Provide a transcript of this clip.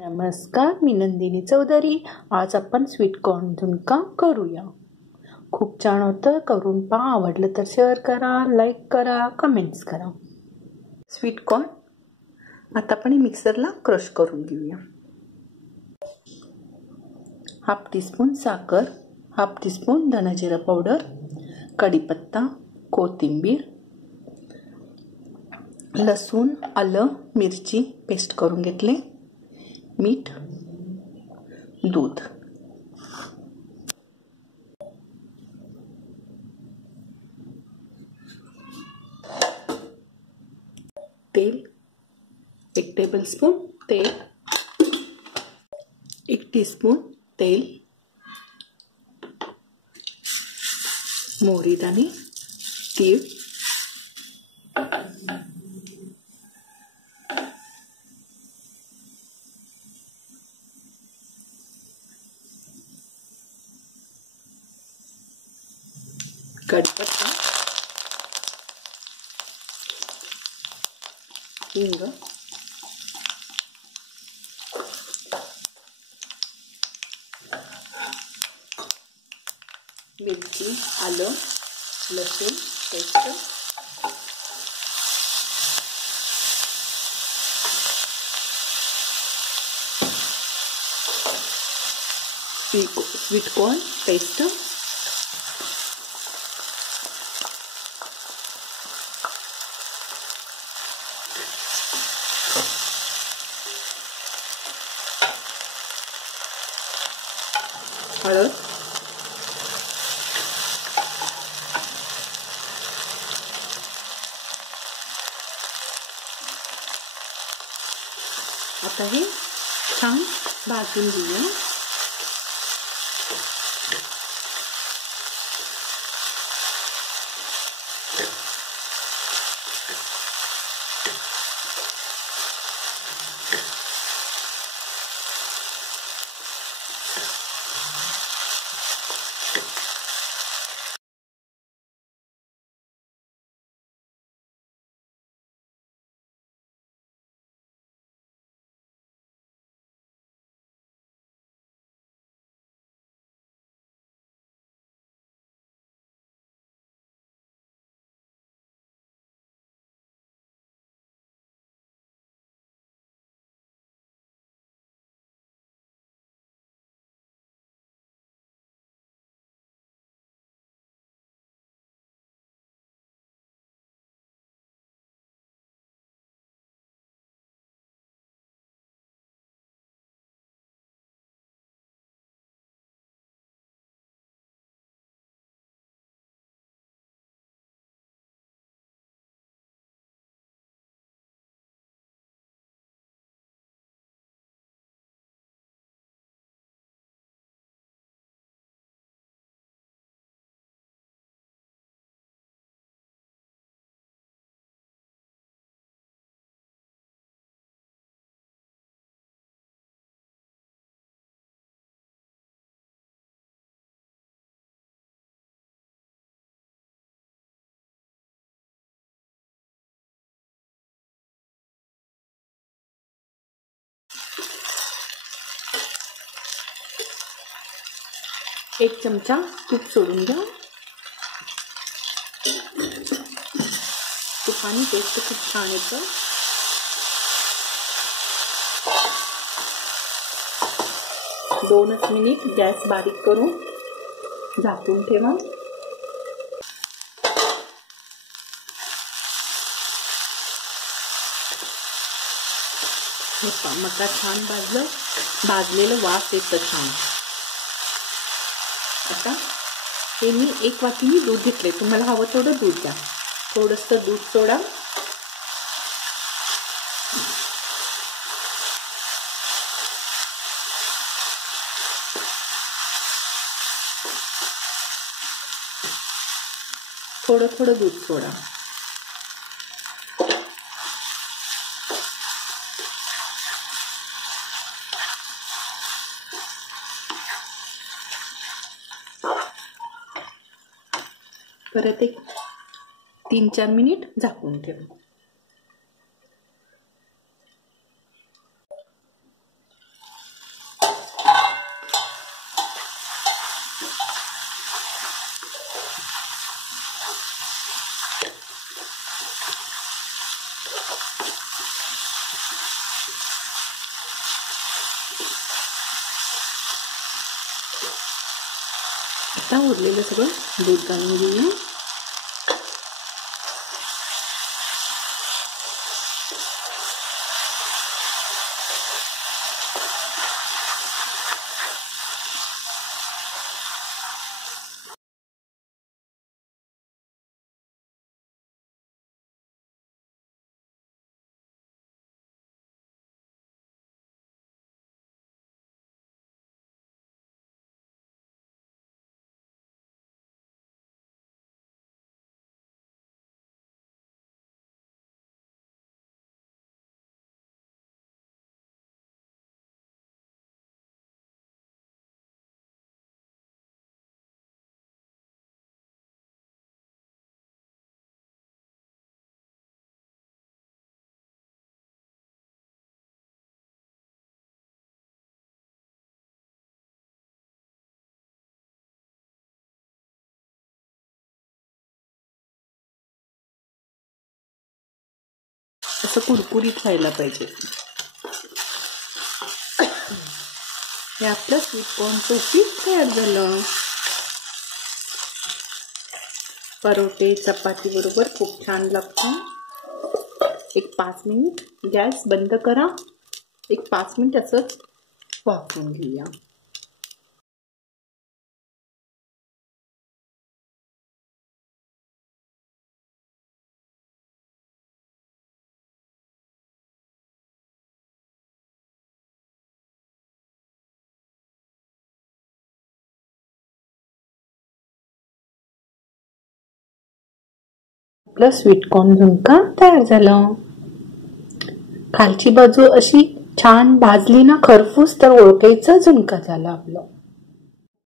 नमस्कार मी नंदिनी चौधरी. आज आपण स्वीटकॉर्न झुणका करूया. खूप छान होतं. करून पहा. आवडलं तर शेअर करा लाईक करा कमेंट्स करा. स्वीटकॉर्न आता आपण मिक्सरला क्रश करून घेऊया. हाफ टीस्पून साखर हाफ टीस्पून धनजिरा पावडर कढीपत्ता कोथिंबीर लसूण आलं मिरची पेस्ट करून घेतले. मीठ दूध। तेल एक टेबलस्पून तेल एक टीस्पून तेल मोहरी दाणे तीळ कढीपत्ता हिंग मिरची आलं लसूण पेस्ट. Sweet corn paste. आता हे छान भाजून घेऊया एक चमचा तूप सोडून घ्या तुपाने टेस्ट खूप छान येतं दोनच मिनिट गॅस बारीक करून झाकून ठेवा मका छान भाजलं भाजलेलं वास येतं छान आता. हे मी एक वाटीनी दूध घेतले तुम्हाला हवं थोडं दूध द्या. थोडंसं दूध सोडा. थोडं थोडं दूध सोडा. परत एक तीन चार मिनिट झाकून ठेवू. आता उरलेलं सगळं दूध घालून घेऊया. असं कुरकुरीत व्हायला पाहिजे. हे आपलं स्वीटकॉर्नचं उपीट तयार झालं. परोटे चपाती बरोबर खूप छान लागतं. एक पाच मिनिट गॅस बंद करा. एक पाच मिनिट असंच वापरून घेऊया. आपलं स्वीटकॉर्न झुणका तयार झालं. खालची बाजू अशी छान भाजली ना खरफूस तर ओळखायचं झुणका झाला आपलं.